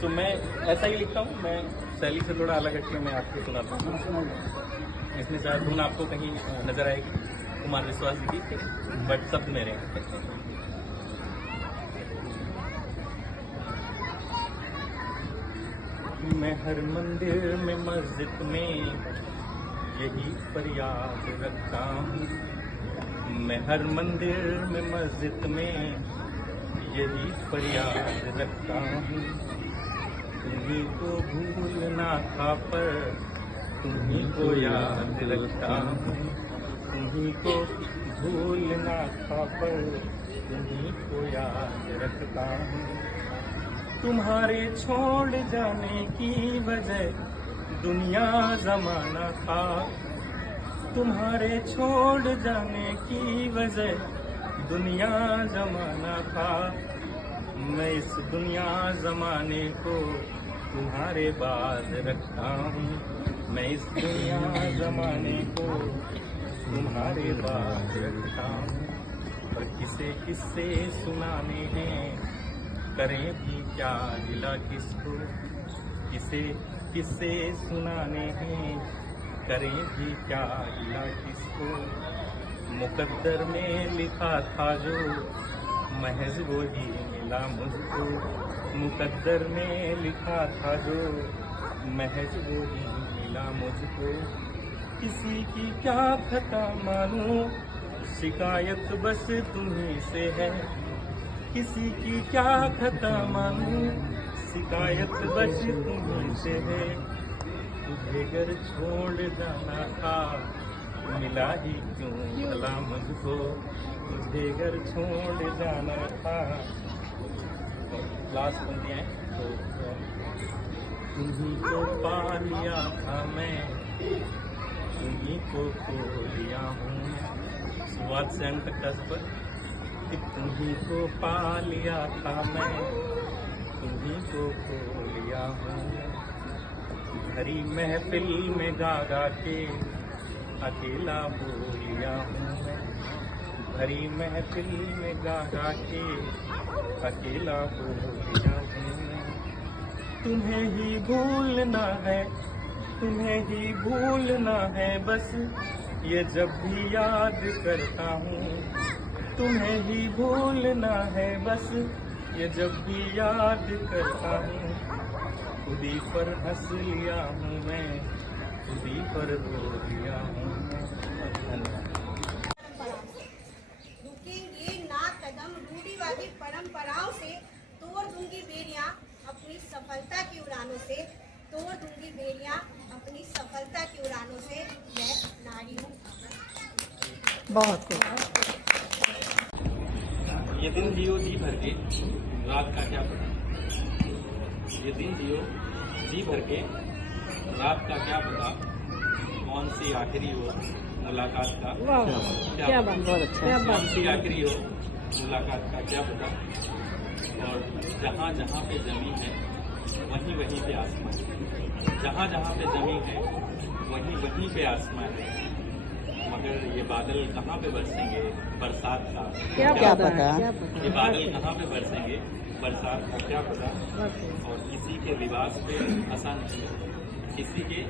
तो मैं ऐसा ही लिखता हूँ, मैं शैली से थोड़ा अलग हटके मैं आपको सुनाता हूँ। इसमें शायद धुन आपको कहीं नजर आएगी, कुमार विश्वास जी की, बट शब्द मेरे हैं। मैं हर मंदिर में मस्जिद में यही फरियाद रखता हूँ। मैं हर मंदिर में मस्जिद में यही फरियाद रखता हूँ। तुम्हीं को भूलना था पर तुम्हीं को याद रखता हूँ। तुम्हीं को भूलना था पर तुम्हीं को याद रखता हूँ। तुम्हारे छोड़ जाने की वजह दुनिया जमाना था। तुम्हारे छोड़ जाने की वजह दुनिया जमाना था। मैं इस दुनिया जमाने को तुम्हारे बाद रखता हूँ। मैं इस दुनिया जमाने को तुम्हारे बाद रखता हूँ। पर किसे किससे सुनाने हैं, करें भी क्या गिला किसको। किसे किससे सुनाने हैं, करें भी क्या गिला किसको। मुकद्दर में लिखा था जो महज वो ही मिला मुझको। मुकद्दर में लिखा था जो महज वो ही मिला मुझको। किसी की क्या खता मानूं, शिकायत बस तुम्हीं से है। किसी की क्या खता मानूं, शिकायत बस तुम्हीं से है। तुझे घर छोड़ जाना था, मिला ही क्यों भला मुझको। तुझे घर छोड़ जाना था। लास्ट पंक्तियां हैं तो तुम्हीं को पा लिया था मैं, तुम्हीं को खो लिया हूँ। शुरुआत से अंत तक का सफर कि तुम्हीं को पा लिया था मैं, तुम्हीं को खो लिया हूँ। भरी महफिल में गा गा के अकेला हो लिया हूँ मैं। भरी महफिल में गा गा के अकेला हो लिया हूँ मैं। तुम्हें ही भूलना है, तुम्हें ही भूलना है बस, ये जब भी याद करता हूँ। तुम्हें ही भूलना है बस, ये जब भी याद करता हूँ। खुद ही पर हंस लिया हूँ मैं, खुद ही पर रो लिया हूँ मैं। रुकेंगे ना कदम रूढ़िवादी परंपराओं से, तोड़ दूंगी बेड़ियां अपनी सफलता की उड़ानों से। तोड़ दूंगी बेड़ियां अपनी सफलता की उड़ानों से। मैं नारी हूँ। बहुत खूब। ये दिन जियो जी भर के, रात का क्या पता। ये दिन जियो जी भर के, रात का क्या पता। कौन सी आखिरी हो मुलाकात का क्या बात, बहुत अच्छा। कौन सी आखिरी हो मुलाकात का क्या पता। और जहाँ जहाँ पे जमी है वहीं वहीं पे आसमान है। जहाँ जहाँ पे जमी है वहीं वहीं पे आसमान है। मगर ये बादल कहाँ पे बरसेंगे बरसात का क्या पता। ये बादल कहाँ पे बरसेंगे बरसात का क्या पता। और किसी के लिबास पे हंसा नहीं, किसी के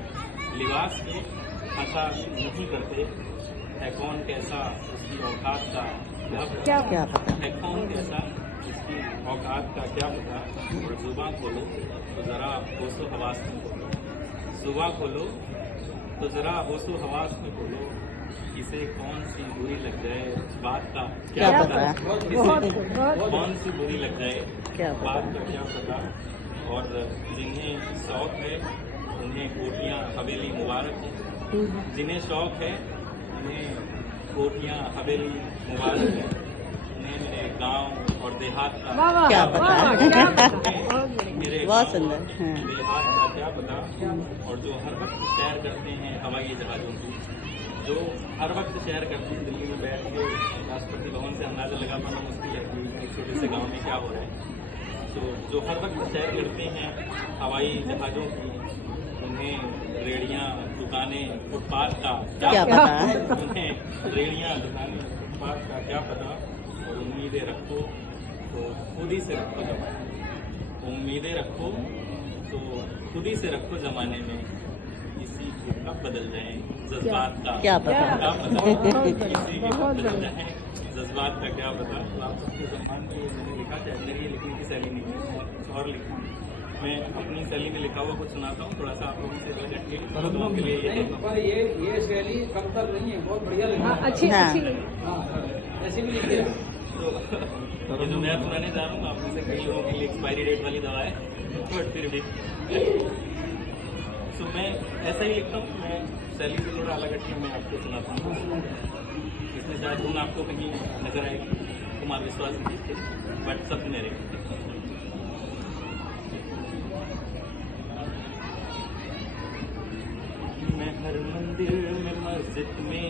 लिबास पे हंसा नहीं करते। है कौन कैसा उसकी औकात का क्या पता। है कौन कैसा उसकी औकात का क्या पता। और जुबान खोलो तो जरा होशो हवास में खोलो। जुबान खोलो तो जरा होशो हवास में खोलो। किसे कौन सी बुरी लग जाए उस बात का क्या पता। किसे कौन सी बुरी लग जाए बात का क्या पता। और जिन्हें शौक है उन्हें कोठियाँ हवेली मुबारक है। जिन्हें शौक है उन्हें कोठियाँ हवेली मुबारक है। उन्हें मेरे गांव और देहात का क्या पता। मेरे बहुत सुंदर। देहात का क्या पता। और जो हर वक्त सैर करते हैं हवाई जहाजों की, जो हर वक्त सैर करते हैं दिल्ली में बैठ के राष्ट्रपति भवन से अंदाजा लगा पाना मुश्किल है कि एक छोटे से गांव में क्या हो रहा है। तो जो हर वक्त सैर करते हैं हवाई जहाजों की, उन्हें रेड़ियाँ दुकानें फुटपाथ का क्या पता। उन्हें रेड़ियाँ दुकानें फुटपाथ का क्या पता। और उम्मीदें रखो तो खुद ही से रखो जमा। उम्मीदें रखो तो खुद ही से रखो जमाने में, किसी के कब बदल जाए जज्बात का क्या पता। किसी के कब बदल जाए जज्बात का क्या पता। तो आप सबके सम्मान के लिए मैंने लिखा था, मेरी लिखने की शैली नहीं कुछ और लिखा। मैं अपनी शैली में लिखा हुआ कुछ सुनाता हूँ, थोड़ा सा आप लोगों से अलग हटके लोगों के लिए ये शैली कमतर नहीं है, बहुत बढ़िया लगी। अच्छी अच्छी ऐसी भी लिखी है। तो ये जो मैं सुनाने जा रहा हूँ आप में से कई लोगों के लिए एक्सपायरी डेट वाली दवा है, बट फिर भी तो मैं ऐसा ही लिखता हूँ। मैं शैली से थोड़ा अलग हटके मैं आपको सुनाता हूँ, इसमें शायद धुन आपको कहीं नजर आएगी, कुमार विश्वास की, बट सब मेरे। मैं हर मंदिर में मस्जिद में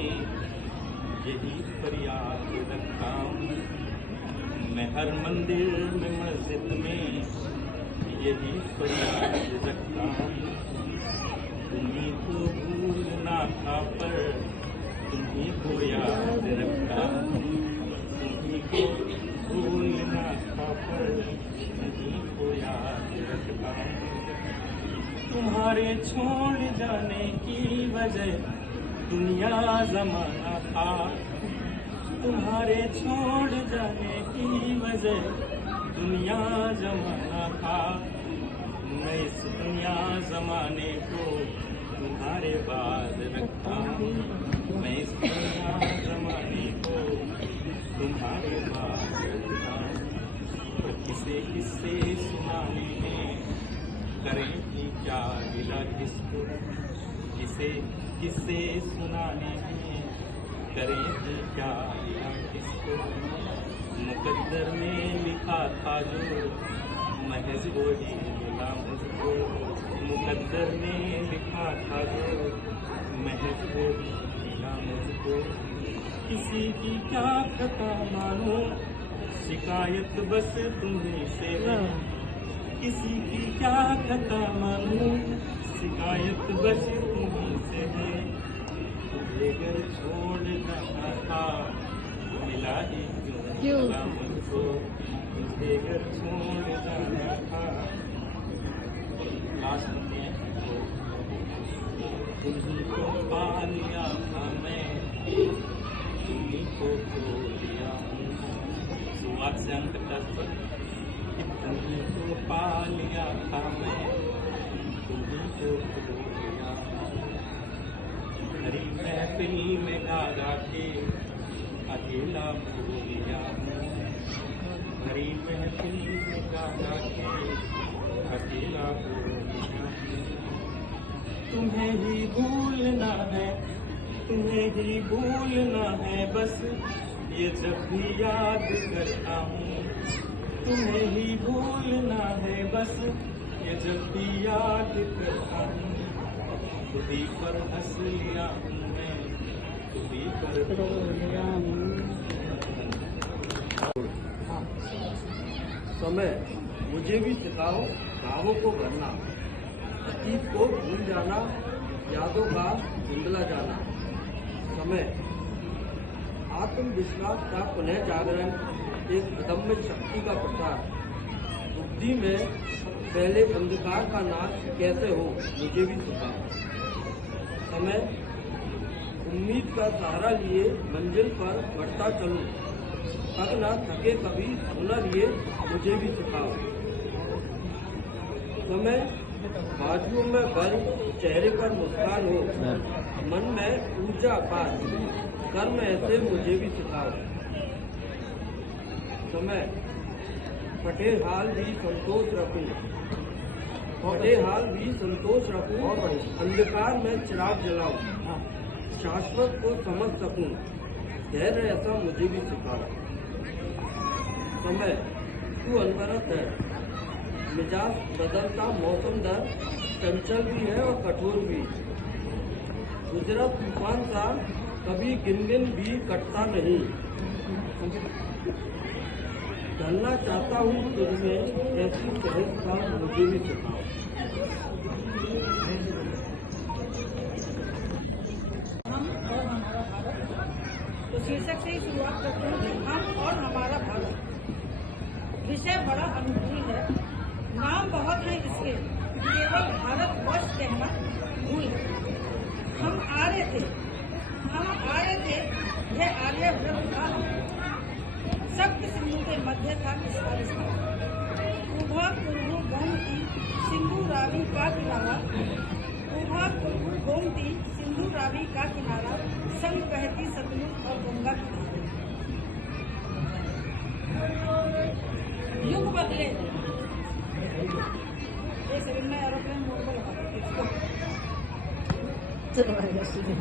यही फरियाद रखता हूँ, मैं हर मंदिर में मस्जिद में यही फरियाद रखता हूँ। तुम्हीं को भूलना था पर तुम्हीं को याद रखता हूँ, तुम्हीं को भूलना था पर तुम्हीं को याद रखता हूँ। तुम्हारे छोड़ जाने की वजह दुनिया जमाना था, तुम्हारे छोड़ जाने की वजह दुनिया जमाना था। मैं इस दुनिया जमाने को तुम्हारे बाद रखता हूँ, मैं इस दुनिया जमाने को तुम्हारे बाद रखता हूँ। और किसे किससे सुनाने में करेंगी क्या गिला किसको, किसे किससे सुनाने में करेंगी क्या गिला किसको। मुकद्दर में लिखा था जो महज वो ही मिला मुझको, मुकद्दर में लिखा था जो महज वो ही मिला मुझको। किसी की क्या खता मानो शिकायत बस तुम्हीं से है, किसी की क्या खता मानो शिकायत बस तुम्हीं से है। तुझे घर छोड़ जाना था मिला ही क्यों मिला मुझको, तुझे घर छोड़ जाना था। लास्ट में तुम्हीं को पा लिया था मैं, तुम्हीं को खो लिया हूँ। शुरुआत से अंत तक तुम्हीं को पा लिया था मैं, तुम्हीं को खो लिया हूँ। हरी महफिल में गा गा के अकेला खो लिया हूँ, हरी महफिल में गा गा के अकेला खो लिया हूँ। तुम्हें ही भूलना है, तुम्हें ही भूलना है बस ये जब भी याद करता हूँ, तुम्हें ही भूलना है बस ये जब भी याद करता हूँ। खुद ही पर हंस लिया हूँ मैं, खुद ही पर रो लिया हूँ। समय मुझे भी सिखाओ भावों को भरना, अतीत को भूल जाना, यादों का धुंधला जाना। समय आत्मविश्वास का पुनः जागरण, एक अदम्य शक्ति का प्रसार। बुद्धि में पहले अंधकार का नाश कैसे हो मुझे भी सिखाओ। समय उम्मीद का सहारा लिए मंजिल पर बढ़ता चलूं, थक न थके कभी हुनर ये मुझे भी सिखाओ। समय बाजुओं में बल, चेहरे पर मुस्कान हो, मन में ऊर्जा पार, कर्म ऐसे मुझे भी सिखाओ। समय फटे हाल भी संतोष रखूं, फटे हाल भी संतोष रखूं, अंधकार में चिराग जलाऊं, शाश्वत को समझ सकूं, धैर्य ऐसा मुझे भी सिखाओ। समय तू अनवरत है, मिजाज बदलता मौसम दर, चंचल भी है और कठोर भी। गुजरा तूफान सा कभी गिन भी कटता नहीं, ढलना चाहता हूँ तुझमें ऐसी सहजता मुझे भी सिखाओ। हम और हमारा भारत, तो शीर्षक से ही शुरुआत करते हैं। हम और हमारा भारत। विषय बड़ा अनुभवी है, नाम बहुत है इसके, केवल भारतवर्ष कहना भूल है। हम आर्य थे, यह आर्यव्रत था। सप्त सिंधु के मध्य था इसका विस्तार। उभा कुरु गोमती सिंधु रावी का किनारा, उभा कुरु गोमती सिंधु रावी का किनारा, संग बहती सतलुज और गंगा की धारा। युग बदले, एक सेकंड में एरोप्लेन मोड पर लगा देती हूँ। चलो आएगा सीधे।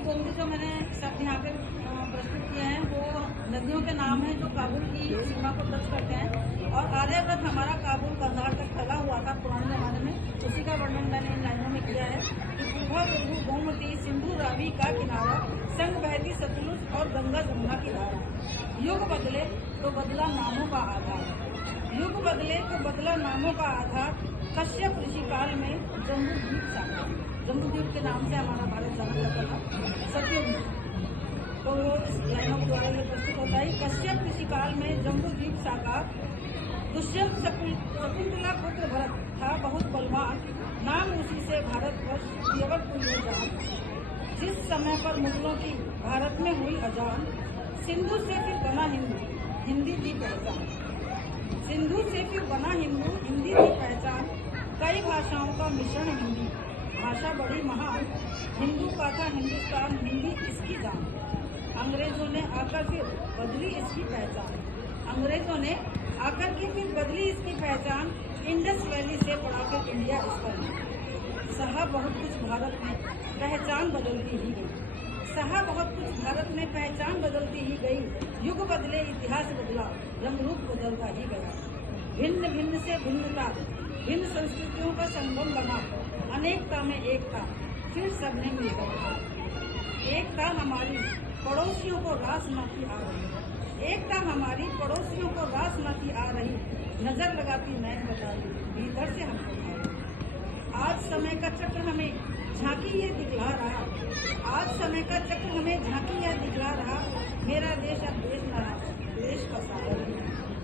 गोमती जो मैंने शब्द यहाँ पे प्रस्तुत किए हैं वो नदियों के नाम हैं जो काबुल की सीमा को टच करते हैं। और आर्यव्रत हमारा काबुल कंधार तक फैला हुआ था पुराने जमाने में, उसी का वर्णन मैंने इन लाइनों में किया है कि उभा कुरु गोमती सिंधु रावी का किनारा, संग बहती सतलुज और गंगा जमुना की धारा। युग बदले तो बदला नामों का आधार, युग बदले तो बदला नामों का आधार। कश्यप ऋषि काल में जम्बूद्वीप सागर, जम्बूद्वीप के नाम से हमारा भारत जाना जाता था सतयुग में। तो इस लाइनों के द्वारा ये प्रस्तुत होता है। कश्यप ऋषि काल में जम्बूद्वीप सागर, दुष्यंत शकुंतला पुत्र भरत था बहुत बलवान, नाम उसी से भारतवर्ष केवल पुण्य जान। जिस समय पर मुगलों की भारत में हुई अजान, सिंधु से फिर बना हिंदू, हिंदी की पहचान। सिंधु से फिर बना हिंदू, हिंदी की पहचान। कई भाषाओं का मिश्रण हिंदी, भाषा बड़ी महान। हिंदू का था हिंदुस्तान, हिंदी इसकी जान। अंग्रेजों ने आकर फिर बदली इसकी पहचान, अंग्रेजों ने आकर के फिर बदली इसकी पहचान। इंडस वैली से पड़ा फिर इंडिया इसका नाम। सहा बहुत कुछ भारत में, पहचान बदलती ही गई। सहा बहुत कुछ भारत में, पहचान बदलती ही गई। युग बदले इतिहास बदला, रंग रूप बदलता ही गया। भिन्न भिन्न से भिन्नता, भिन्न संस्कृतियों का संगम बना। अनेकता में एकता, फिर सबने मिलकर। एकता हमारी पड़ोसियों को रास न की आ रही, एकता हमारी पड़ोसियों को रास न की आ रही। नजर लगाती नैन बता रही, भीतर से हमको खा रही। आज समय का चक्र हमें झांकी ये दिखला रहा, आज समय का चक्र हमें झांकी यह दिखला रहा। मेरा देश अब देश न रहा, देश का सागर।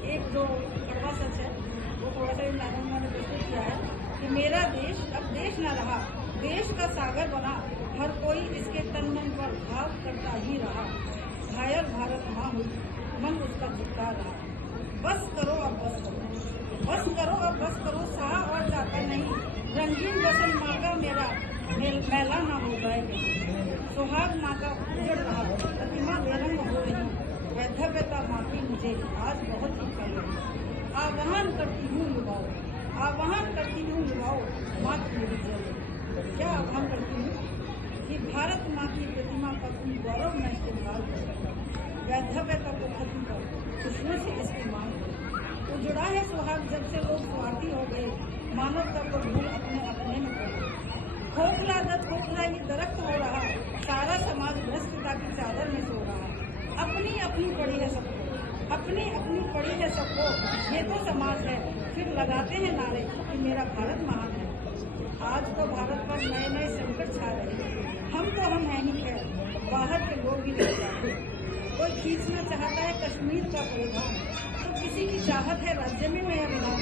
एक जो कड़वा सच है वो थोड़ा सा इन लाइनों में मैंने प्रस्तुत किया है कि मेरा देश अब देश न रहा, देश का सागर बना। हर कोई इसके तन मन पर भाव करता ही रहा। घायल भारत माँ हुई, मन उसका झुकता रहा। बस करो अब बस करो, बस करो अब बस करो, सहा और जाता नहीं। रंगीन बसन माँ का मेरा मैला ना हो जाए कहीं। सुहाग माँ का उजड़ रहा, प्रतिमा बेरंग हो रही। वैधव्यता माँ की मुझे आज बहुत ही कर रही। आह्वान करती हूँ युवाओं, आह्वान करती हूँ युवाओं, मात्र मेरी जय। क्या आह्वान करती हूँ कि भारत माँ की प्रतिमा का तुम गौरव में इस्तेमाल करो, वैधव्यता को खत्म करो, खुशियों से इसकी मांग करो। उजड़ा है सुहाग जब से लोग स्वार्थी हो गए, मानवता को भूल अपने अपने में करो। खोखला दत खोखला ये दरख्त हो रहा, सारा समाज भ्रष्टता की चादर में सो रहा। अपनी अपनी पड़ी है सबको, अपनी अपनी पड़ी है सबको, ये तो समाज है। फिर लगाते हैं नारे कि मेरा भारत महान है। आज तो भारत पर नए नए संकट छा रहे, हम तो हम है ही खैर, बाहर के लोग भी नहीं जाते। कोई खींचना चाहता है कश्मीर का परिधान, तो किसी की चाहत है राज्य में नया विधान।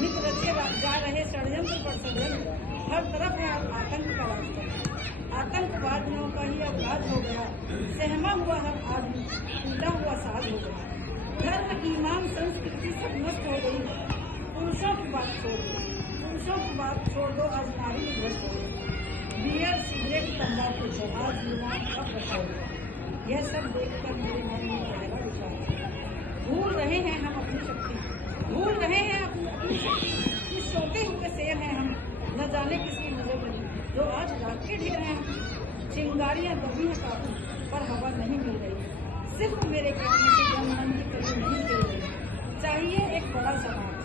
नित रचे जा रहे षड्यंत्र पर षड्यंत्र, हर तरफ है अब आतंक का राज। आतंकवादियों का ही अब राज हो गया, सहमा हुआ हर आदमी, टूटा हुआ साज हो गया। धर्म ईमान संस्कृति सब नष्ट हो गई, पुरुषों की बात छोड़ दो, पुरुषों की बात छोड़ दो, आज नारी भ्रष्ट हो गई। बियर सिगरेट तंबाकू को आज युवाओं का प्रभाव। यह सब देखकर मेरे मन में गहरा विचार है। भूल रहे हैं हम अपनी शक्ति, भूल रहे हैं अपनी शक्ति। कि सोते हुए शेर हैं हम, न जाने किसकी नजर बनी, जो आज रात के ढेर हैं हम। चिंगारियां दबी है काबू पर हवा नहीं मिल रही, सिर्फ मेरे कहने से जनमन की कभी नहीं गिर रही। चाहिए एक बड़ा समाज,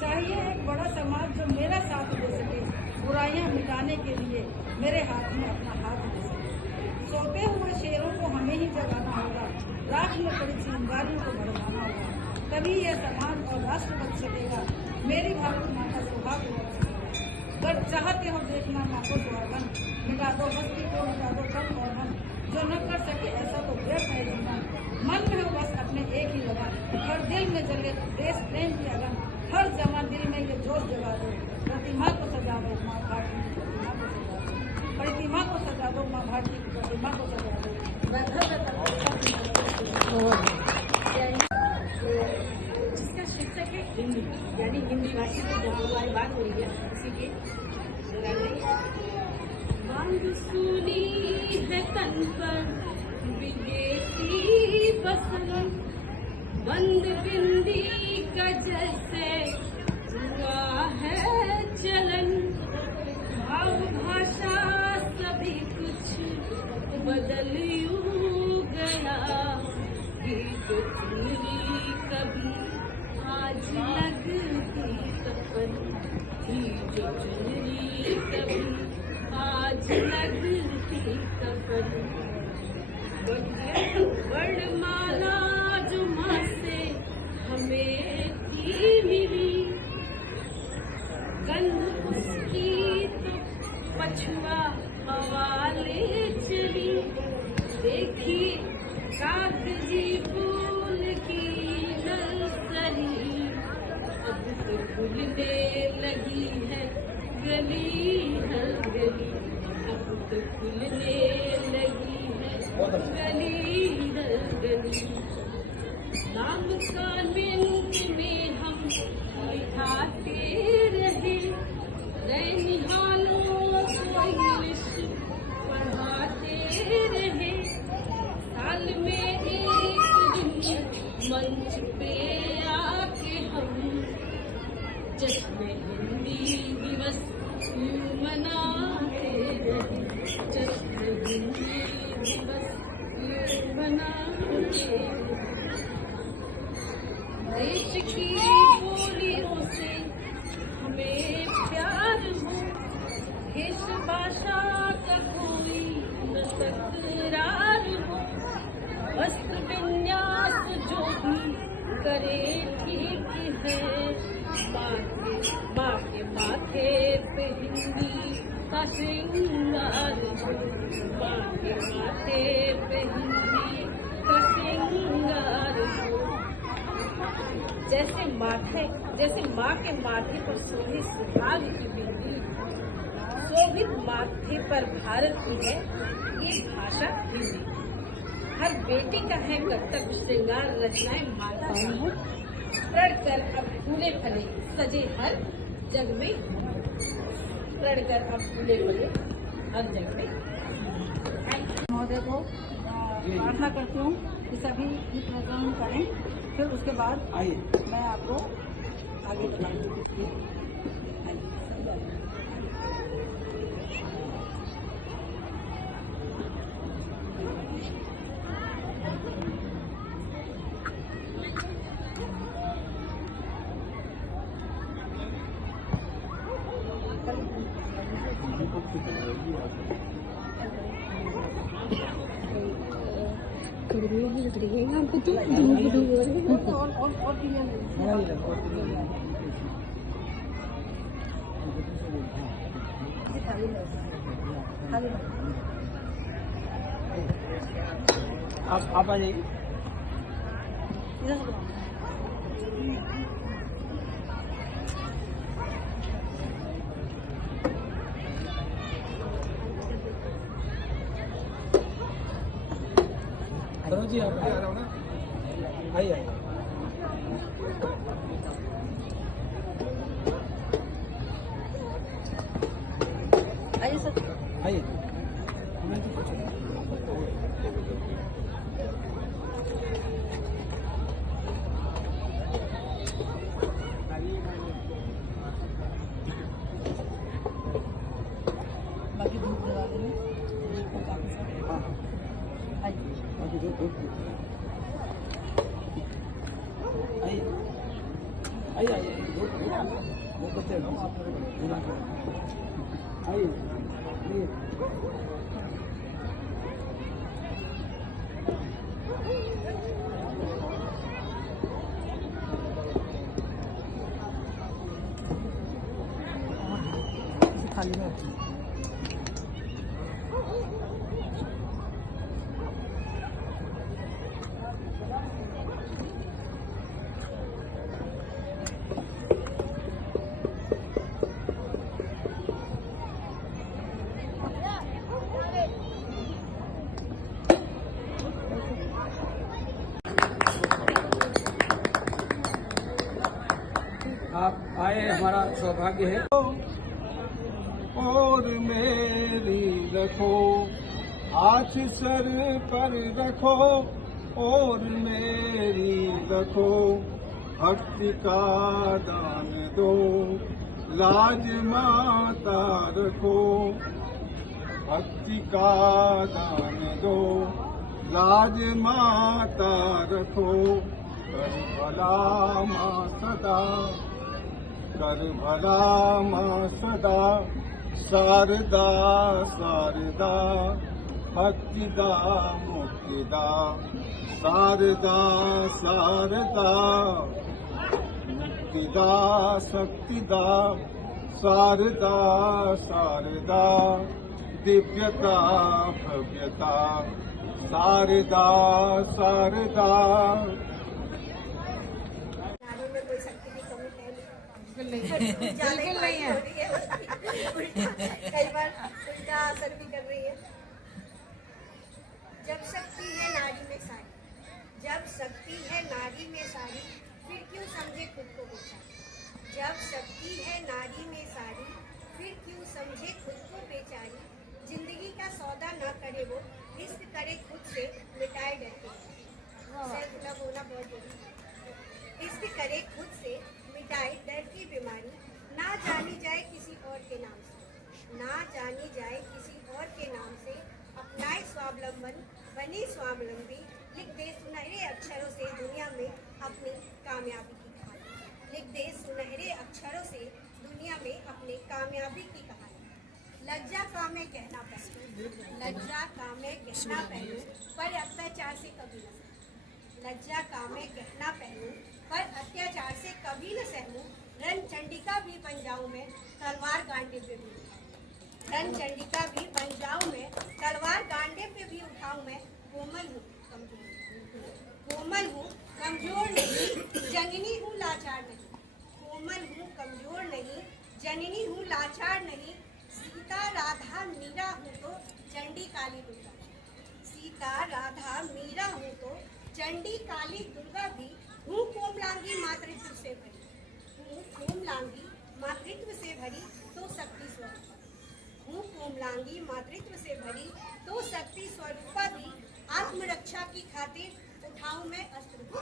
चाहिए एक बड़ा समाज जो मेरा साथ दे सके, बुराइयां मिटाने के लिए मेरे हाथ में अपना हाथ दे सके। सोते हुए शेरों को हमें ही जगाना होगा, राख में पड़ी चिंगारियों को भड़काना होगा, तभी यह समाज और राष्ट्र बच सकेगा। मेरी भारत माँ का सौभाग्य बच सकेगा। अगर चाहते हो देखना माँ को सुहागन, मिटा दो बस्ती को, मिटा दो तन और मन। जो न कर सके ऐसा तो व्यर्थ है जीना, मन में हो बस में एक ही लगन, हर दिल में जले देश प्रेम की अगन, हर जमा दिल में ये जोश जगा दो, प्रतिमा को सजा दो माँ भारती की प्रतिमा को सजा दो, प्रतिमा को सजा दो माँ भारती की प्रतिमा को सजा दो। जिसका शीर्षक है हिंदी, यानी हिंदी भाषा की जब हमारी बात हो रही है उसी की मांग सुनी है तन पर विदेशी बसन, बंद बिंदी का जैसे हुआ है चलन, भाव भाषा सभी कुछ बदल यूं गया, ये जो चुनरी कभी आज लगती कफन, ये जो चुनरी कभी आज लगती कफन, वर्णमाला जो माँ से हमें की मिली, गंध उसकी तो पछुआ हवाले चली, देखी कागजी फूल की नर्सरी, अब तो फूलने लगी है गली हर गली, अब तो फूलने लगी है गली हर गली। नाम कॉन्वेंट में हम लिखाते रहे, नैनिहालों को इंग्लिश पढ़ाते रहे, साल में एक दिन मंच पे आके हम जश्न हिंदी दिवस यूं मनाते रहे, जश्न हिंदी दिवस यूं मनाते रहे। देश की बोलियों से हमें प्यार हो, देश भाषा का कोई न तकरार हो, वस्त्र विन्यास जो भी करे ठीक है, माँ के माथे पे हिंदी का श्रृंगार हो, माँ के माथे पे हिंदी का श्रृंगार हो, जैसे माँ के माथे पर शोभे सुहाग की बिंदी, शोभित माथे पर भारत की है ये भाषा हिंदी, हर बेटी का है कर्तव्य श्रृंगार रचनाएं माता की, प्रण कर अब फूले फले सजे हर जग में, प्रण कर अब फूले फले हर जग में। महोदय को प्रार्थना करती हूँ कि सभी प्रोग्राम करें, फिर उसके बाद मैं आपको आगे बताऊंगी। आप आ जाइए। करो जी, आप आ रहे हो ना, आइए आइए सर, आइए। बाकी धूप लगा देंगे। खाली में आप आए, हमारा सौभाग्य है। और मेरी रखो, हाथ सर पर रखो, और मेरी रखो, भक्ति का दान दो, लाज माता रखो, भक्ति का दान दो, लाज माता रखो, कर भला माँ सदा, कर भला माँ सदा, शारदा शारदा, भक्ति दा मुक्ति दा, शारदा शारदा, मुक्ति दा शक्ति दा, शारदा शारदा, दिव्यता भव्यता, शारदा शारदा। नारों में कोई शक्ति की कमी है नहीं, ज्यादा ही बात हो रही है, कई बार उल्टा असर भी कर रही है। जब शक्ति है नारी में सारी, जब शक्ति है नारी में सारी, फिर क्यों समझे खुद को बेचारी। जब शक्ति है नारी में सारी, फिर क्यों समझे खुद को बेचारी। जिंदगी का सौदा न करे वो, इश्क करे खुद से, मिटाए डर के। सेल्फ लव होना बहुत जरूरी है। इश्क करे खुद से, मिटाए डर की बीमारी। ना जानी जाए किसी और के नाम से, ना जानी जाए किसी और के नाम से, अपनाए स्वावलंबन, बने स्वावलंबी। लिख दे सुनहरे अक्षरों से दुनिया में अपनी कामयाबी की कहानी। लिख दे सुनहरे अक्षरों से दुनिया में अपनी कामयाबी की कहानी। लज्जा का मैं कहना पहनूं, लज्जा का मैं कहना पहनूं, पर अत्याचार से कभी न सहूं। लज्जा का मैं कहना पहनूं, पर अत्याचार से कभी न सहूं। रण चंडिका भी बन जाऊं मैं, तलवार गांडे पे भी उठाऊं। रण चंडिका भी बन जाऊं मैं, तलवार गांडे पे भी उठाऊं मैं। कोमल हूँ कमजोर नहीं, कोमल हूँ कमजोर नहीं, जननी हूँ लाचार नहीं। कोमल हूँ कमजोर नहीं, जननी हूँ लाचार नहीं। सीता राधा मीरा हूँ तो चंडी काली दुर्गा। सीता राधा मीरा हूँ तो चंडी काली दुर्गा भी हूँ। कोमलांगी मातृत्व से भरी, हूँ कोमलांगी मातृत्व से भरी तो शक्ति स्वरूपा। हूँ कोमलांगी मातृत्व से भरी तो शक्ति स्वरूपा भी। आत्मरक्षा की खातिर उठाऊं मैं अस्त्र भी,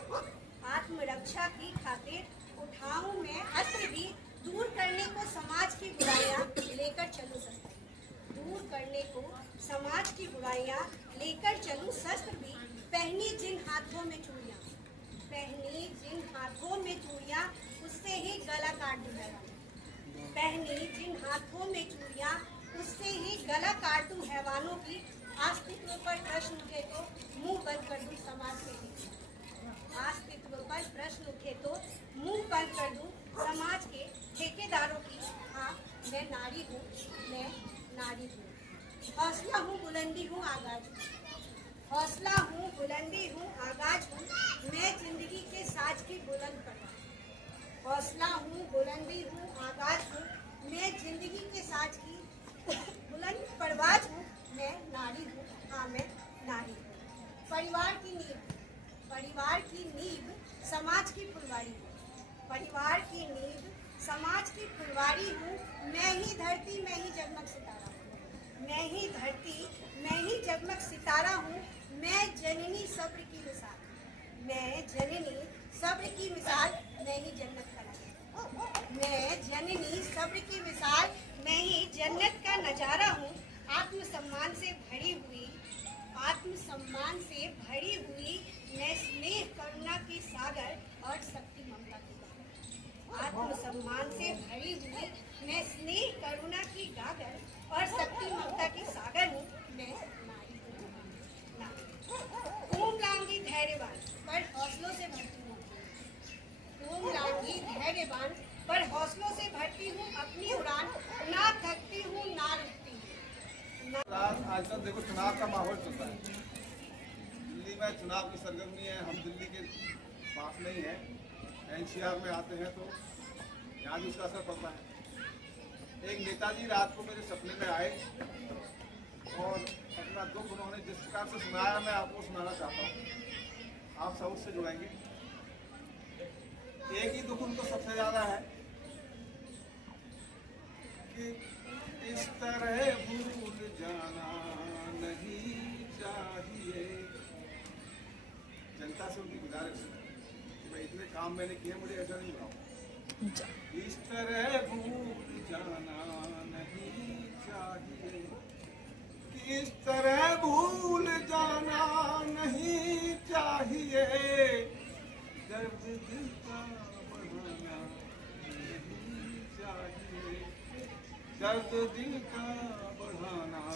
आत्मरक्षा की खातिर उठाऊं मैं अस्त्र भी। दूर करने को समाज की बुराइयां लेकर चलूं शस्त्र, दूर करने को समाज की बुराइयां लेकर चलूं शस्त्र भी। पहनी जिन हाथों में चूड़ियां, पहनी जिन हाथों में चूड़ियां, उससे ही गला काट दूं हैवानों। पहनी जिन हाथों में चूड़ियां, उससे ही गला काटूं हैवानों की। अस्तित्व पर प्रश्न उठे तो मुंह बंद कर दूं समाज के ठेकेदारों। अस्तित्व पर प्रश्न उठे तो मुंह बंद कर दूं समाज के ठेकेदारों की। हाँ मैं नारी हूँ, मैं नारी हूँ। हौसला हूँ बुलंदी हूँ आगाज हूँ, हौसला हूँ बुलंदी हूँ आगाज हूँ। मैं जिंदगी के साज की बुलंद परवाज। हौसला हूँ बुलंदी हूँ आगाज हूँ, मैं जिंदगी के साज की बुलंद परवाज हूँ। मैं नारी हूँ, हाँ मैं नारी हूँ। परिवार की नींव, परिवार की नींव समाज की फुलवारी हूँ। परिवार की नींव समाज की फुलवारी हूँ। मैं ही धरती मैं ही जगमग सितारा हूँ, मैं ही धरती मैं ही जगमग सितारा हूँ। मैं जननी सब्र की मिसाल, मैं जननी सब्र की मिसाल, मैं ही जन्नत का नजारा। मैं जननी सब्र की मिसाल, मैं ही जन्नत का नजारा हूँ। आत्मसम्मान से भरी हुई, आत्मसम्मान से भरी हुई, मैं स्नेह करुणा की सागर और शक्ति ममता की गागर। आत्मसम्मान से भरी हुई, मैं स्नेह करुणा की गागर और शक्ति ममता की सागर हूँ। मैं नारी हूँ। कोमलांगी धैर्यवान पर हौसलों से भरती हूँ, कोमलांगी धैर्यवान पर हौसलों से भरती हूँ अपनी उड़ान। ना थकती हूँ ना रुकती हूँ। आजकल देखो चुनाव का माहौल चल रहा है, दिल्ली में चुनाव की सरगर्मी है। हम दिल्ली के पास नहीं है, एनसीआर में आते हैं तो यहाँ भी उसका असर पड़ता है। एक नेताजी रात को मेरे सपने में आए और अपना दुख उन्होंने जिस प्रकार से सुनाया, मैं आपको सुनाना चाहता हूँ, आप सब उससे जुड़ेंगे। एक ही दुख उनको सबसे ज़्यादा है काम मैंने किए, मुझे ऐसा नहीं बुलाओ। इस तरह भूल जाना नहीं चाहिए, इस तरह भूल जाना नहीं चाहिए, दर्द दिल का बढ़ाना नहीं चाहिए, दर्द दिल का बढ़ाना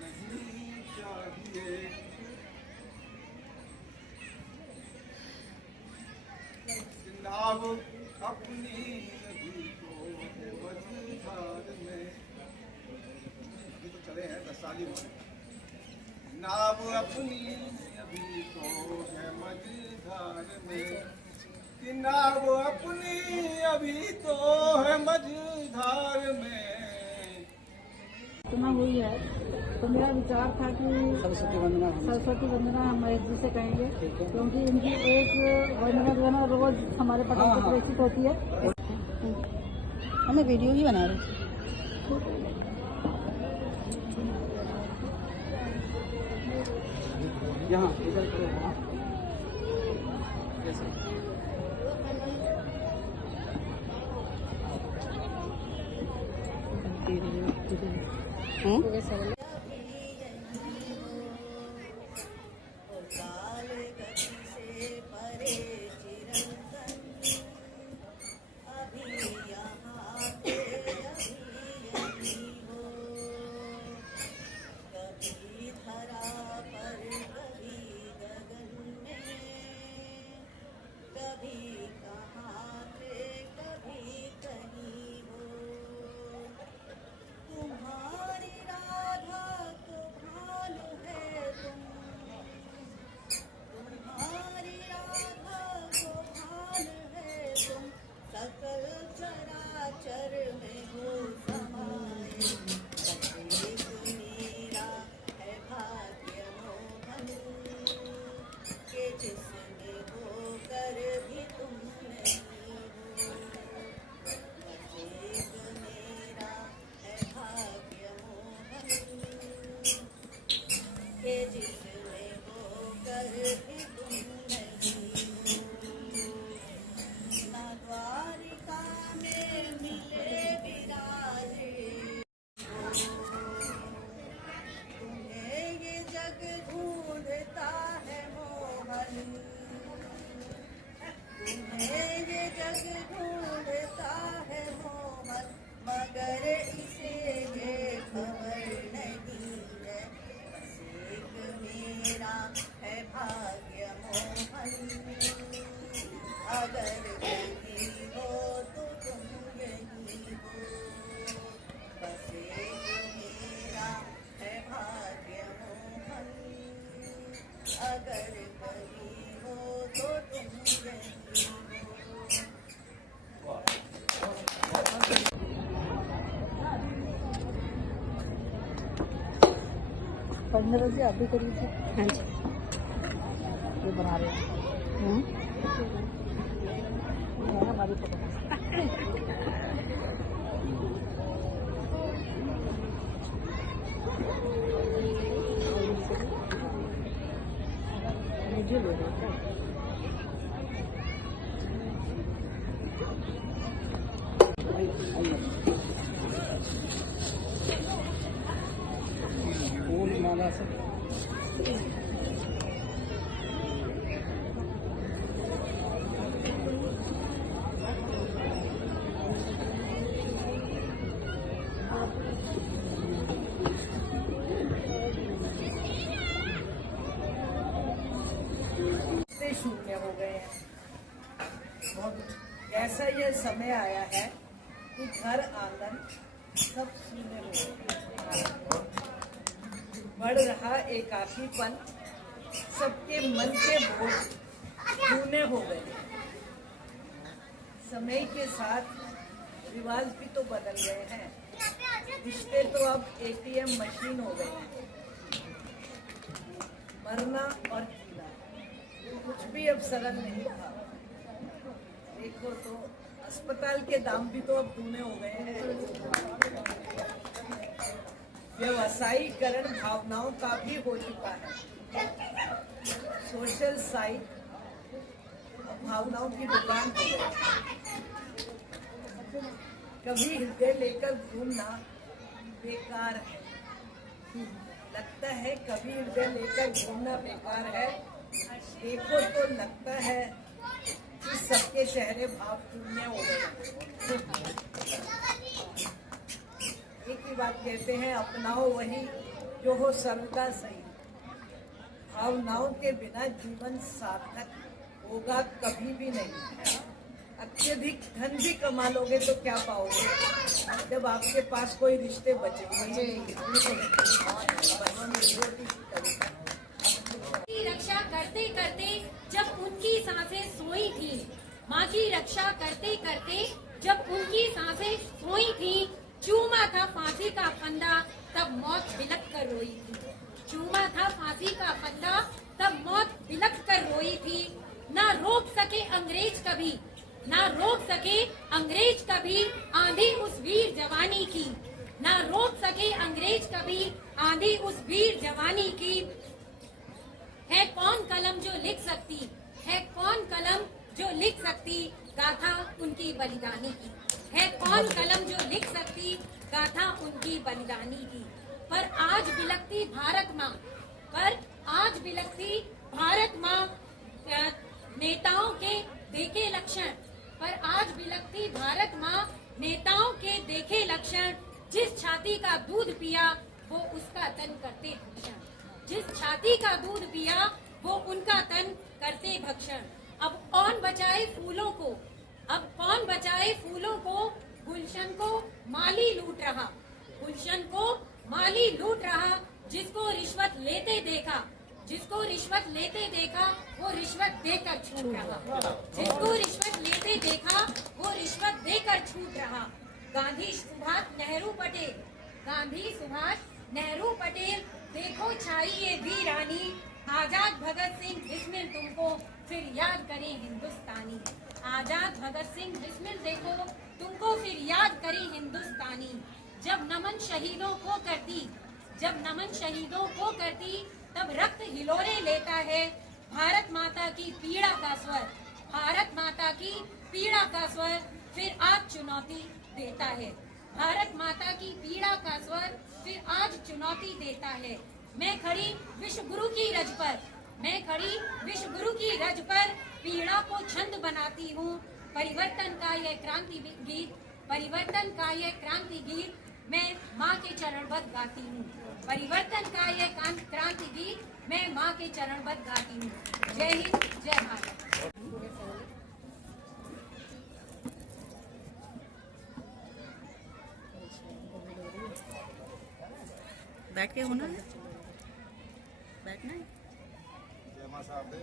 नहीं चाहिए। नाव अपनी नदी को मझधार में, अभी तो चले हैं 10 साल ही हुए, नाव अपनी अभी तो है मझधार में, कि नाव अपनी अभी तो है मझधार में। इतना हुई है तो मेरा विचार था कि सरस्वती वंदना हम महेश जी से कहेंगे, क्योंकि उनकी एक वंदना जो है ना रोज हमारे पटल पर प्रेषित होती है। हमें वीडियो ही बना रहे। यहाँ इधर पंद्रह बजे आप भी करिए थे। हाँ जी, ये बना रहे हैं हमारी फोटो। मुझे ले रहे हैं फूल माला से शून्य हो गए हैं। ऐसा ये समय आया है कि घर आंगन सब शून्य हो गए, बढ़ रहा एकाकीपन, सबके मन के बोझ शून्य हो गए। समय के साथ रिवाज भी तो बदल गए हैं, रिश्ते तो अब ATM मशीन हो गए हैं। मरना और जीना कुछ भी अब सरल नहीं था। देखो तो अस्पताल के दाम भी तो अब दूने हो गए हैं। व्यवसायीकरण भावनाओं का भी हो चुका है। सोशल साइट अब भावनाओं की दुकान हो गई। कभी हृदय लेकर घूमना बेकार है। लगता है कभी हृदय लेकर घूमना बेकार है। देखो तो लगता है कि सबके चेहरे भाव शून्य हो गए। एक ही बात कहते हैं, अपनाओ वही जो हो सर्वदा सही। भावनाओं के बिना जीवन सार्थक होगा कभी भी नहीं। अत्यधिक धन भी कमा लोगे तो क्या पाओगे जब आपके पास कोई रिश्ते बचेंगे नहीं। की रक्षा करते करते जब उनकी सांसें सोई थी, माँ की रक्षा करते करते जब उनकी सांसें सोई थी, चूमा था फांसी का फंदा तब मौत बिलख कर रोई थी। चूमा था फांसी का फंदा तब मौत बिलख कर रोई थी। ना रोक सके अंग्रेज कभी, ना रोक सके अंग्रेज कभी आंधी उस वीर जवानी की। ना रोक सके अंग्रेज कभी आंधी उस वीर जवानी की। है कौन कलम जो लिख सकती, है कौन कलम जो लिख सकती गाथा उनकी बलिदानी की। है कौन कलम जो लिख सकती गाथा उनकी बलिदानी की। पर आज बिलखती भारत माँ, पर आज बिलखती भारत माँ नेताओं के देखे लक्षण, पर आज बिलखती भारत माँ नेताओं के देखे लक्षण। जिस छाती का दूध पिया वो उसका तन करते भक्षण, जिस छाती का दूध पिया वो उनका तन करते भक्षण। अब कौन बचाए फूलों को, अब कौन बचाए फूलों को, गुलशन को माली लूट रहा, गुलशन को माली लूट रहा। जिसको रिश्वत लेते देखा, जिसको रिश्वत लेते देखा वो रिश्वत देकर छूट रहा, जिसको रिश्वत लेते देखा वो रिश्वत देकर छूट रहा। गांधी सुभाष नेहरू पटेल, गांधी सुभाष नेहरू पटेल देखो छाई ये वीरानी। आजाद भगत सिंह बिस्मिल तुमको फिर याद करें हिंदुस्तानी। आजाद भगत सिंह बिस्मिल देखो तुमको फिर याद करें हिंदुस्तानी। जब नमन शहीदों को करती, जब नमन शहीदों को करती तब रक्त हिलोरे लेता है। भारत माता की पीड़ा का स्वर, भारत माता की पीड़ा का स्वर फिर आज चुनौती देता है। भारत माता की पीड़ा का स्वर फिर आज चुनौती देता है। मैं खड़ी विश्व गुरु की रज पर, मैं खड़ी विश्व गुरु की रज पर पीड़ा को छंद बनाती हूँ। परिवर्तन का यह क्रांति गीत, परिवर्तन का यह क्रांति गीत मैं माँ के चरणबद्ध गाती हूँ। परिवर्तन का यह क्रांति गीत मैं माँ के चरणबद्ध गाती हूँ। जय हिंद, जय भारत। बैठ के होना है, बैठना है। जय मां साहब दे।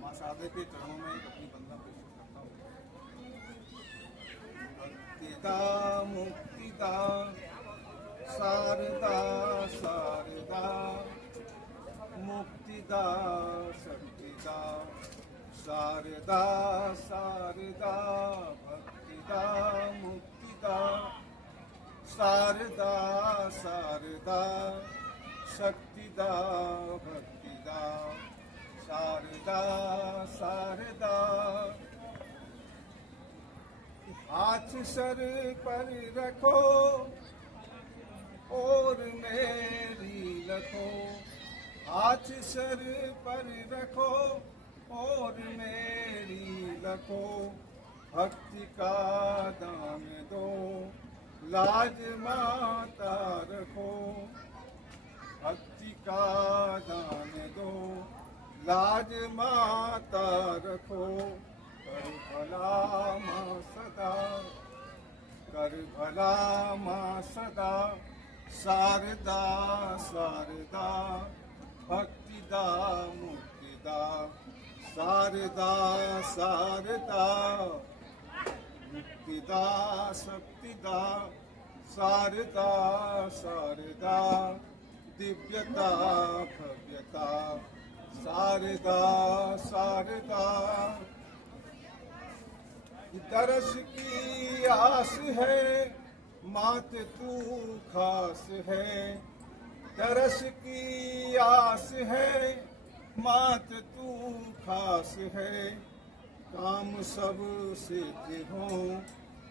मां साहब के चरणों में अपनी बंदा पेश करता हूँ। भक्तिदा मुक्तिदा शारदा शारदा मुक्तिदा शक्तिदा शारदा शारदा भक्तिदा मुक्तिदा शारदा शारदा शक्तिदा भक्तिदा शारदा शारदा। हाथ सर पर रखो और मेरी लखो, हाथ सर पर रखो और मेरी लखो। भक्ति का दान दो लाज माता रखो, भक्ति का दान दो लाज माता रखो। कर भला माँ सदा, कर भला माँ सदा शारदा शारदा भक्तिदा मुक्तिदा शारदा शारदा मुक्तिदा शक्तिदा शारदा शारदा दिव्यता भव्यता शारदा शारदा। तरस की आस है मात तू खास है, तरस की आस है मात तू खास है, काम सब सिद्ध हो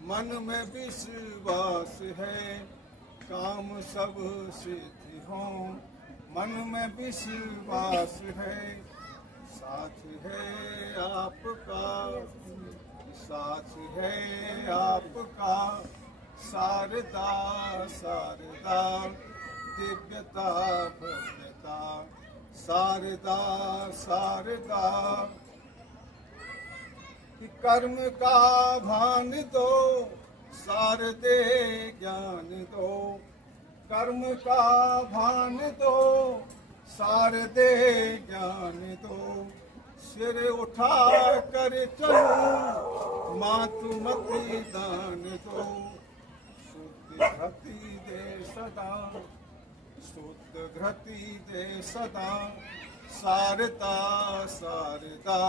मन में विश्वास है, काम सब सिद्ध हो मन में विश्वास है, साथ है आपका, साथ है आपका, शारदा शारदा दिव्यता भव्यता, शारदा शारदा। कि कर्म का भान दो शारदे ज्ञान दो, कर्म का भान दो शारदे ज्ञान दो, सिर उठा कर चलो मातुमती दान दो, शुद्ध घृति दे सदा, शुद्ध घृति दे सदा, शारदा शारदा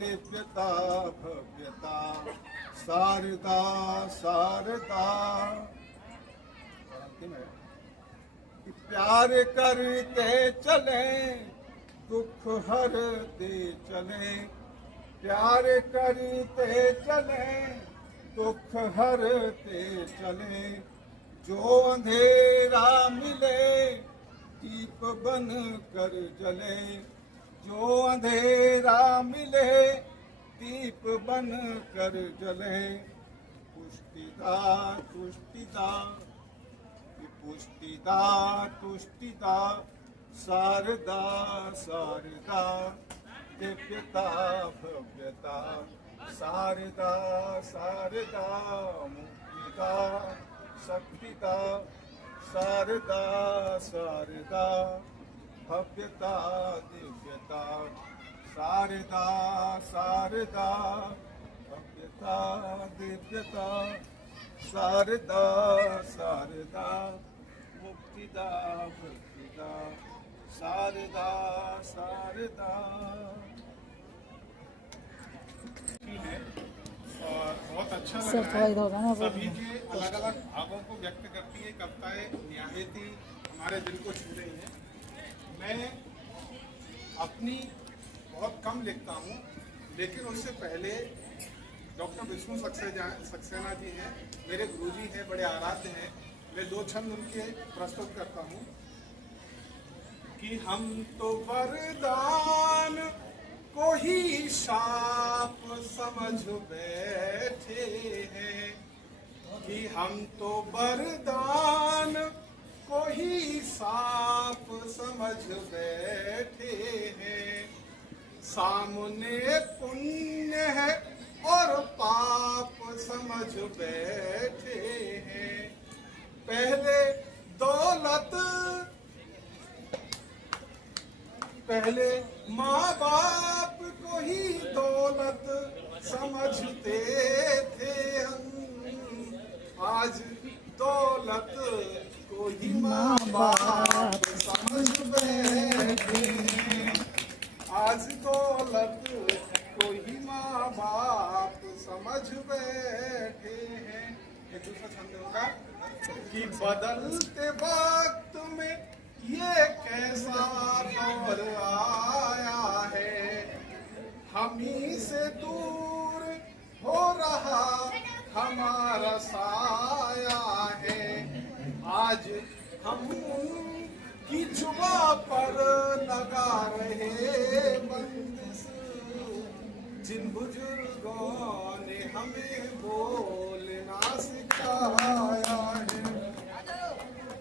दिव्यता भव्यता, शारदा शारदा। प्यार करते चले दुख हरते चले, प्यार करते चले दुख हरते चले, जो अंधेरा मिले दीप बन कर जले, जो अंधेरा मिले दीप बन कर जले, पुष्टिदा तुष्टिदा पुष्टिदा तुष्टिदा, शारदा शारदा दिव्यता भव्यता, शारदा शारदा मुक्तिदा शक्तिदा, शारदा शारदा भव्यता दिव्यता, शारदा शारदा भव्यता दिव्यता, शारदा शारदा मुक्तिदा भक्तिदा, शारदा शारदा। और बहुत अच्छा लग रहा है, सभी के अलग अलग भावों को व्यक्त करती है कविताएं, निहायत ही हमारे दिल को छू रही हैं। मैं अपनी बहुत कम लिखता हूँ, लेकिन उससे पहले डॉक्टर विष्णु सक्सेना जी हैं, मेरे गुरुजी हैं, बड़े आराध्य हैं। मैं दो छंद उनके प्रस्तुत करता हूँ। कि हम तो वरदान को ही शाप समझ बैठे हैं, कि हम तो वरदान को ही शाप समझ बैठे हैं, सामने पुण्य है और पाप समझ बैठे हैं, पहले दौलत, पहले माँ बाप को ही दौलत समझते थे हम, आज दौलत को ही माँ बाप समझ बैठे हैं, आज दौलत को ही माँ बाप समझ बैठे हैं। एक दूसरा छंद होगा कि बदलते वक्त में ये कैसा दौर आया है, हमी से दूर हो रहा हमारा साया है, आज हम उनकी जुबा पर लगा रहे बंदिश, जिन बुजुर्गों ने हमें बोलना सिखाया है।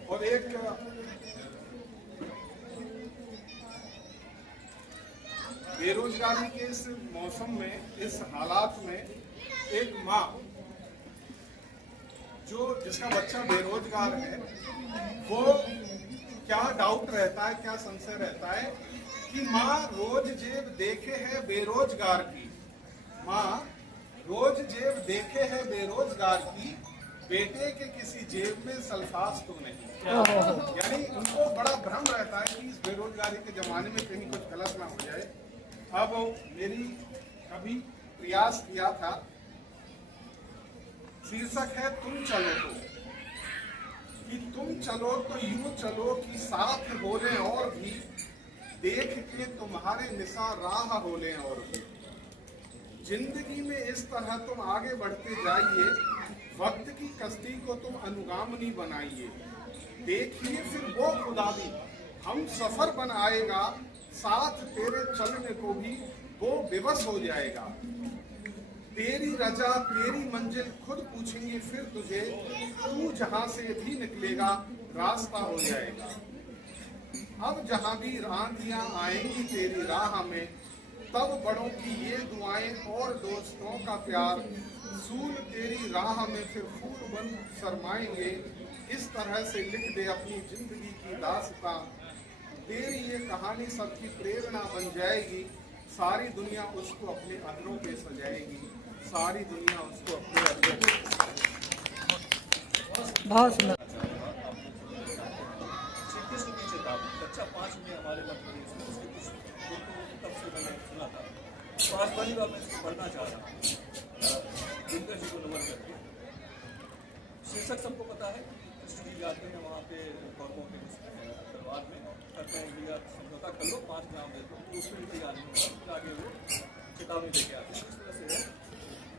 और एक बेरोजगारी के इस मौसम में, इस हालात में, एक माँ जिसका बच्चा बेरोजगार है, वो क्या डाउट रहता है, क्या संशय रहता है कि माँ रोज जेब देखे है बेरोजगार की, माँ रोज जेब देखे है बेरोजगार की, बेटे के किसी जेब में सल्फास तो नहीं। यानी उनको बड़ा भ्रम रहता है कि इस बेरोजगारी के जमाने में कहीं कुछ गलत ना हो जाए। अब मेरी कभी प्रयास किया था शीर्षक है तुम चलो तो, कि तुम चलो तो यूं चलो कि साथ बोले और भी, देख के तुम्हारे निशा राह बोले और भी। जिंदगी में इस तरह तुम आगे बढ़ते जाइए, वक्त की कश्ती को तुम अनुगामनी बनाइए। देखिए फिर वो खुदा भी हम सफर बनाएगा, साथ तेरे चलने को भी वो विवश हो जाएगा। तेरी रजा तेरी मंजिल खुद पूछेंगे फिर तुझे, तू जहां से भी निकलेगा रास्ता हो जाएगा। अब जहां भी आंधियां आएंगी तेरी राह में, तब बड़ों की ये दुआएं और दोस्तों का प्यार, सूल तेरी राह में फिर फूल बन शर्माएंगे। इस तरह से लिख दे अपनी जिंदगी की दास्तां, तेरी ये कहानी सबकी प्रेरणा बन जाएगी। सारी दुनिया उसको अपने अधरों पे सजाएगी, सारी दुनिया उसको अपने अधरों पे बहुत सुंदर। श्रीकृष्ण की चेतावनी कक्षा 5 में हमारे मध्य प्रदेश में उसके कुछ तब से मैंने सुना था, तो आज पहली बार मैं इसको पढ़ना चाह रहा हूँ दिनकर जी को नमन करके। शीर्षक सबको पता है, कृष्ण जी जाते हैं वहाँ पे कौरवों के दरबार में, कहते हैं भैया समझौता कर लो, 5 ग्राम दे दो, तो उसमें भी तैयार नहीं होगा, फिर आगे वो चेतावनी देके आते हैं। इस तरह से है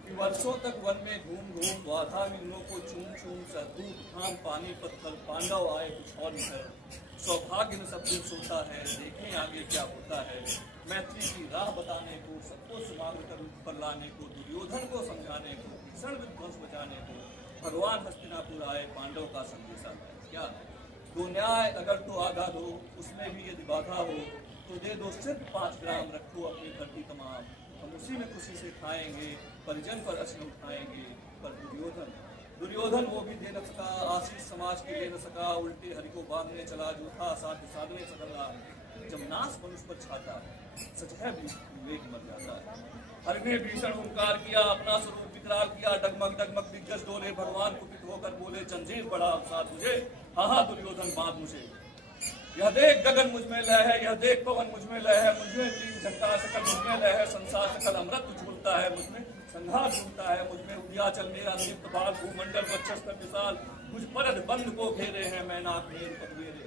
कि वर्षों तक वन में घूम घूम वाधा मिलनों को चूम चूम, दूध थाम पानी पत्थर, पांडव आए कुछ और निकल, सौभाग्य में सब दिन सोता है, देखें आगे क्या होता है। मैत्री की राह बताने को, सबको समागम पर लाने को, दुर्योधन को समझाने को, भीषण विध्वंस बचाने को, भगवान हस्तिनापुर आए, पांडव का संदेशा लाए। क्या दो न्याय अगर तो आगाध हो, उसमें भी यदि बाधा हो, तो दे दो सिर्फ 5 ग्राम, रखो अपनी धरती तमाम, हम उसी में खुशी से खाएंगे, परिजन पर अश्रु उठाएंगे। पर दुर्योधन वो भी दे न सका, आशीष समाज के ले न सका, उल्टे हरि को बांधने चला, जो था साध्य साधने सकला। जब नाश मनुष्य पर छाता है, सच है विवेक मर जाता है। हरि ने भीषण हुंकार किया, अपना स्वरूप विकराल किया, डगमग डगमग दिग्गज डोले, भगवान कुपित होकर बोले, जंजीर बड़ा अवसाद मुझे, हाँ दुर्योधन बांध मुझे। यह देख गगन मुझ में लय है, यह देख पवन मुझ में लय है, मुझमें तीन झंकार सकल मुझ में लय है, संसार सकल अमृत झूलता है, मुझमें संहार झूलता है, मुझमें उद्याचल मेरा नियुक्त बाल, भूमंडल वक्षस्तर विशाल, मुझ परद बंद को घेरे हैं, मैनाक मेरे पदवेरे हैं।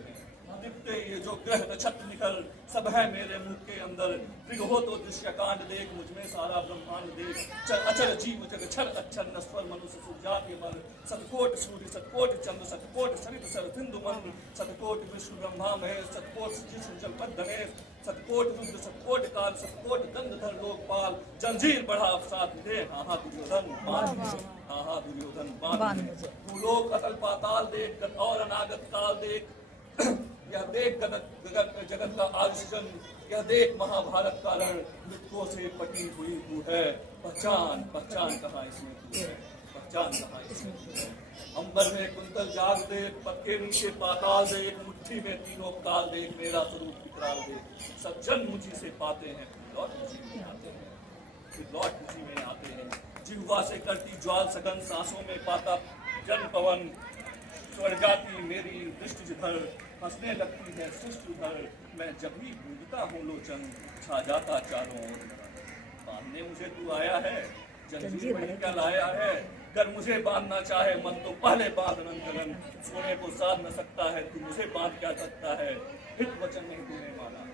दिखते ये जो ग्रह नक्षत्र निकल, सब है मेरे मुख के अंदर, दृढ़ हो तो दृश्य कांड देख, मुझमें सारा ब्रह्मांड देख। अचल जीव जग छल अच्छल नस्वर मनुष्य सुजात मन, सतकोट सूर्य सतकोट चंद्र सतकोट सरित सर सिंधु मन, सतकोट विष्णु ब्रह्मा महेश, सतकोट जिष्णु जलपद गणेश, सतकोट रुद्र सतकोट काल, सतकोट दंडधर लोकपाल, जंजीर बढ़ा अवसाद मुझे, हाँ दुर्योधन बांध, हाँ दुर्योधन बांध। तू लोग अतल पाताल देख, गत और अनागत काल देख, यह देख जगत का आयोजन, यह देख महाभारत का रण, मृतकों से पटी हुई तू है, पहचान कहाँ इसमें तू है, पहचान कहाँ इसमें तू है। अंबर में कुंतल जाग देख, पत्ते नीचे पाताल देख, मुट्ठी में तीनों काल देख, मेरा स्वरूप विकराल देख। सज्जन मुझी से पाते हैं, लौट मुझी में आते हैं, फिर लौट मुझी में आते हैं। जिह्वा से करती ज्वाल सघन, सांसों में पाता जन पवन, स्वर्ग जाती मेरी दृष्टि जिधर, हंसने लगती है सृष्टि भर, मैं जब भी गूंजता हूँ लोचन, छा जाता चारों ओर। बांधने मुझे तू आया है, जंजीर में क्या लाया है, कर मुझे बांधना चाहे मन तो पहले बांध नंदन, सोने को साध न सकता है तू मुझे बांध क्या सकता है। हित वचन नहीं तूने माना,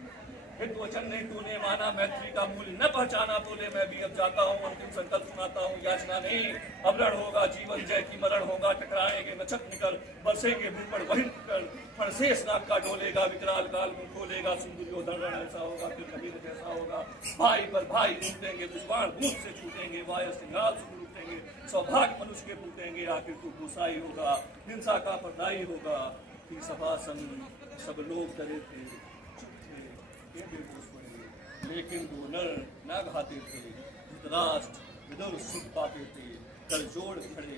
हित वचन नहीं तूने माना, मैत्री का मूल्य न पहचाना, बोले मैं भी अब जाता हूँ, अंतिम संकल्प सुनाता हूँ, याचना नहीं अवरण होगा जीवन, जय की मरण होगा, टकराएंगे नक्षत्र निकल, बरसेंगे भूमि पर वही निकल, फणशेष नाग का डोलेगा, विकराल काल मुंह खोलेगा, सुंदर्योधन रण ऐसा होगा, फिर कबीर जैसा होगा। भाई पर भाई लूटेंगे, दुश्मन मुंह से छूटेंगे, वायु सिंगाल सुन लूटेंगे, सौभाग्य मनुष्य के फूटेंगे, आखिर तू भूसाई होगा, हिंसा का पर्दाई होगा। कि सभा संग सब लोग डरे थे, लेकिन वो नर न घाते थे, धृतराष्ट्र विदुर सुख पाते थे, कर जोड़ खड़े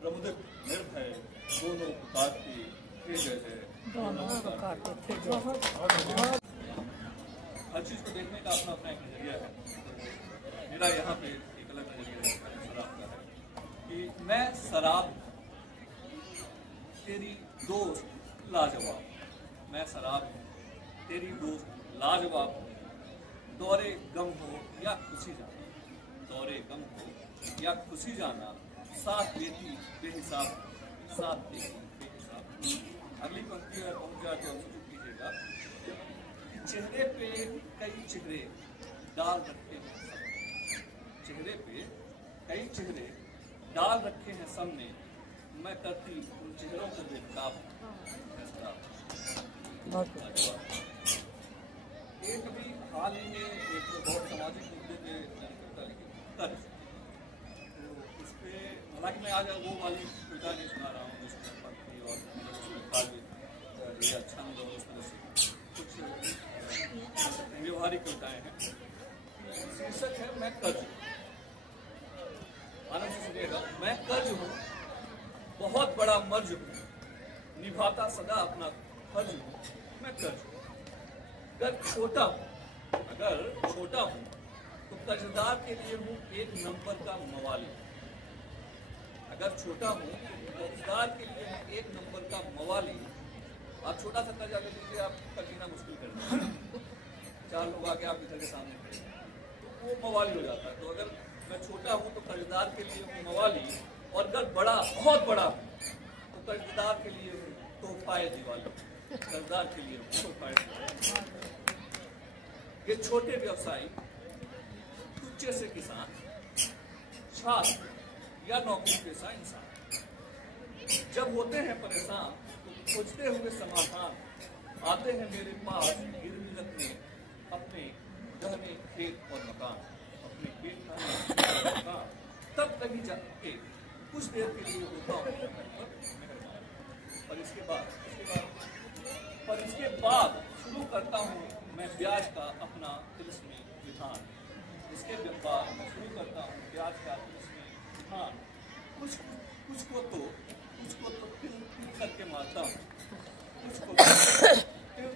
प्रमुदित निर्भय, दोनों पुकारते थे जय जय, दोनों पुकारते थे जय। हर चीज को देखने का अपना अपना एक नजरिया है। मेरा यहाँ पे एक अलग नजरिया शराब का है कि मैं शराब तेरी दोस्त लाजवाब, मैं शराब तेरी दोस्त लाजवाब, दौरे गम हो या खुशी जाना, दौरे गम हो या खुशी जाना, साथ देती बेहिसाब, साथ देती बेहिसाब। अगली पंक्ति में पहुंच जाते हैं, उसको कीजिएगा। चेहरे पे कई चेहरे डाल रखे हैं सबने, चेहरे पे कई चेहरे डाल रखे हैं सबने, मैं करती उन चेहरों को बेनकाब। एक भी हाल ही में एक बहुत सामाजिक मुद्दे पे कविता लिखी, कर्ज। तो इस पे हालांकि मैं आज वो वाली कविता नहीं सुना रहा हूँ जिसमें पंक्ति और उसमें काव्य या छंद और उस तरह से कुछ व्यवहारिक कविताएं हैं। शीर्षक है मैं कर्ज। आनंद से सुनिएगा। मैं कर्ज हूँ, बहुत बड़ा मर्ज हूँ, निभाता सदा अपना फर्ज हूँ, मैं कर्ज हूँ। अगर छोटा हूँ तो कर्जदार के लिए हूँ एक नंबर का मवाली। अगर छोटा हूँ तो कर्जदार के लिए हूँ एक नंबर का मवाली। आप छोटा सा कर्जा ले लीजिए, आपका जीना मुश्किल कर देंगे। 4 लोग आके आपके घर के सामने खड़े हैं, तो वो मवाली हो जाता है। तो अगर मैं छोटा हूँ तो कर्जदार के लिए हूँ मवाली, और अगर बहुत बड़ा हूँ तो कर्जदार के लिए हूँ तोहफाए दिवाली। कर्जदार के लिए तोहफाए दिवाली। ये छोटे व्यवसायी, तुच्चे से किसान, छात्र या नौकरी पेशा इंसान जब होते हैं परेशान तो खोजते हुए समाधान आते हैं मेरे पास गिरवी रखने अपने गहने खेत और मकान, अपने खेत और मकान। तब कहीं जाके कुछ देर के लिए होता हूँ मेहरबान, और इसके बाद शुरू करता हूँ मैं ब्याज का अपना तिलिस्मी विधान। इसके बाद शुरू करता हूँ ब्याज का तिलिस्मी विधान। कुछ को तो तिल करके मारता हूँ, कुछ को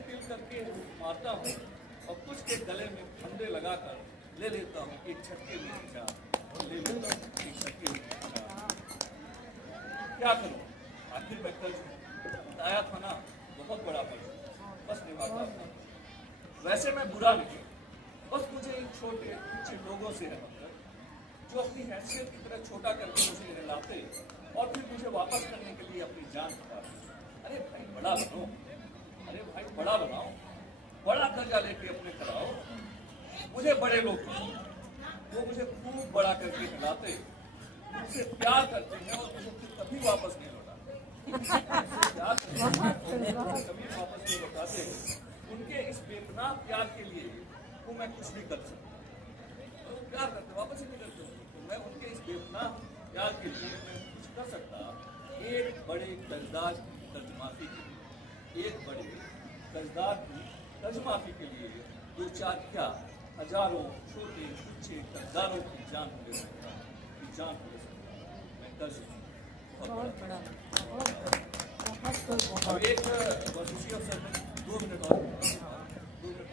तिल करके मारता हूँ, और कुछ के गले में फंदे लगाकर ले लेता हूँ एक झटके में जान, ले लेता हूँ एक झटके में जान। क्या करूँ आखिर मैं कर्ज बताया था ना, बहुत बड़ा कर्ज, बस निभाता था। वैसे मैं बुरा नहीं, बस मुझे इन छोटे कुछ लोगों से है मतलब, जो अपनी हैसियत की तरह छोटा करके मुझे हिलाते और फिर मुझे वापस करने के लिए अपनी जान छुड़ाते। अरे भाई बड़ा बनो, अरे भाई बड़ा बनाओ, बड़ा कर्जा लेके अपने कराओ। मुझे बड़े लोग वो मुझे खूब बड़ा करके हिलाते, मुझसे प्यार करते हैं और मुझे फिर कभी वापस नहीं लौटाते। कभी वापस नहीं लौटाते। उनके इस बेपनाह प्यार के लिए वो मैं कुछ भी कर सकता, तो प्यार करते वापस ही नहीं करते। तो मैं उनके इस बेपनाह प्यार के लिए मैं कुछ कर सकता। एक बड़े कर्जदार की कर्जमाफी के लिए, एक बड़े कर्जदार की कर्जमाफी के लिए 2-4 क्या हजारों छोटे तुच्छे कर्जदारों की जान ले सकता, जान ले सकता। मैं कर्ज बहुत बड़ा। अब एक वसूसी अवसर में 2 मिनट और